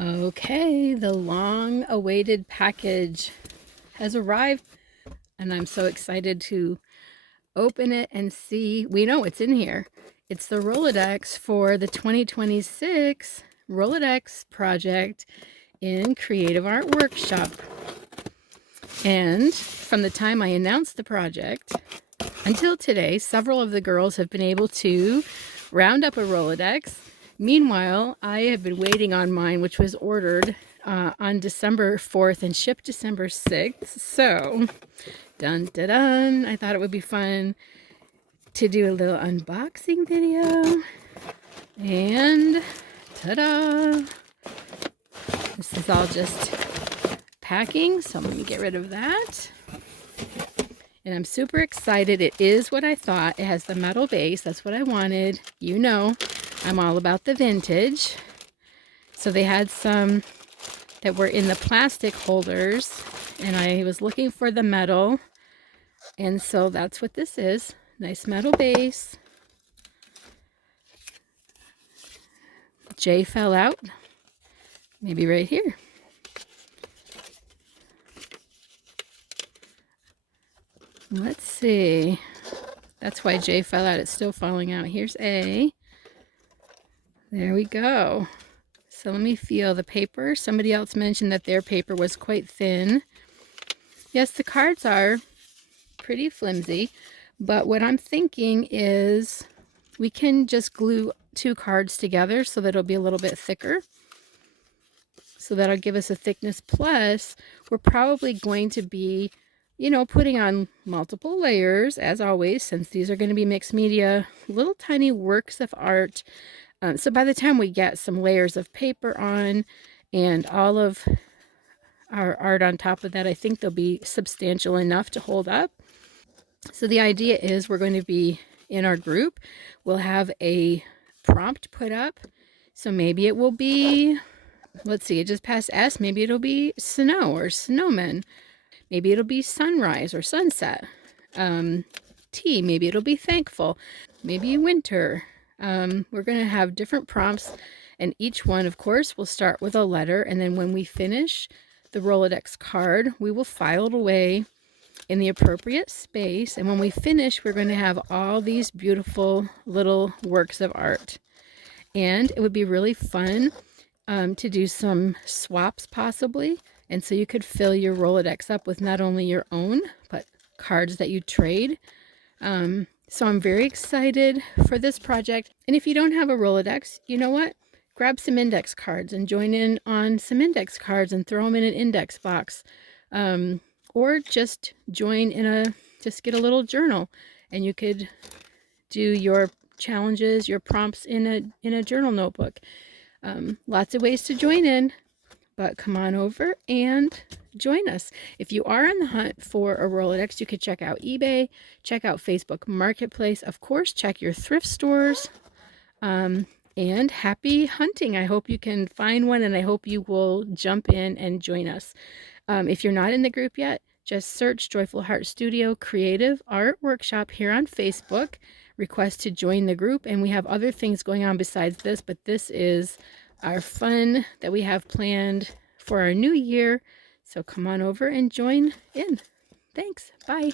Okay, the long-awaited package has arrived, and I'm so excited to open it and see. We know what's in here. It's the Rolodex for the 2026 Rolodex project in Creative Art Workshop. And from the time I announced the project until today, several of the girls have been able to round up a Rolodex. Meanwhile, I have been waiting on mine, which was ordered on December 4th and shipped December 6th. So, dun dun dun, I thought it would be fun to do a little unboxing video. And ta-da! This is all just packing, so let me get rid of that. And I'm super excited. It is what I thought. It has the metal base. That's what I wanted. You know, I'm all about the vintage. So they had some that were in the plastic holders, and I was looking for the metal. And so that's what this is. Nice metal base. J fell out. Maybe right here. Let's see. That's why J fell out. It's still falling out. Here's A. There we go. So let me feel the paper. Somebody else mentioned that their paper was quite thin. Yes, the cards are pretty flimsy, but what I'm thinking is we can just glue two cards together so that it'll be a little bit thicker. So that'll give us a thickness. Plus, we're probably going to be, you know, putting on multiple layers, as always, since these are going to be mixed media, little tiny works of art. So by the time we get some layers of paper on and all of our art on top of that, I think they'll be substantial enough to hold up. So the idea is we're going to be in our group. We'll have a prompt put up. So maybe it will be, let's see, it just passed S. Maybe it'll be snow or snowmen. Maybe it'll be sunrise or sunset. T, maybe it'll be thankful. Maybe winter. We're going to have different prompts, and each one, of course, will start with a letter, and then when we finish the Rolodex card, we will file it away in the appropriate space, and when we finish, we're going to have all these beautiful little works of art. And it would be really fun to do some swaps possibly, and so you could fill your Rolodex up with not only your own, but cards that you trade. So I'm very excited for this project. And if you don't have a Rolodex, you know what? Grab some index cards and join in on some index cards and throw them in an index box. Or just join in just get a little journal, and you could do your challenges, your prompts in a journal notebook. Lots of ways to join in, but come on over and join us. If you are on the hunt for a Rolodex, you could check out eBay, check out Facebook Marketplace, of course, check your thrift stores, and happy hunting. I hope you can find one, and I hope you will jump in and join us. If you're not in the group yet, just search Joyful Heart Studio Creative Art Workshop here on Facebook. Request to join the group, and we have other things going on besides this, but this is our fun that we have planned for our new year. So come on over and join in. Thanks. Bye.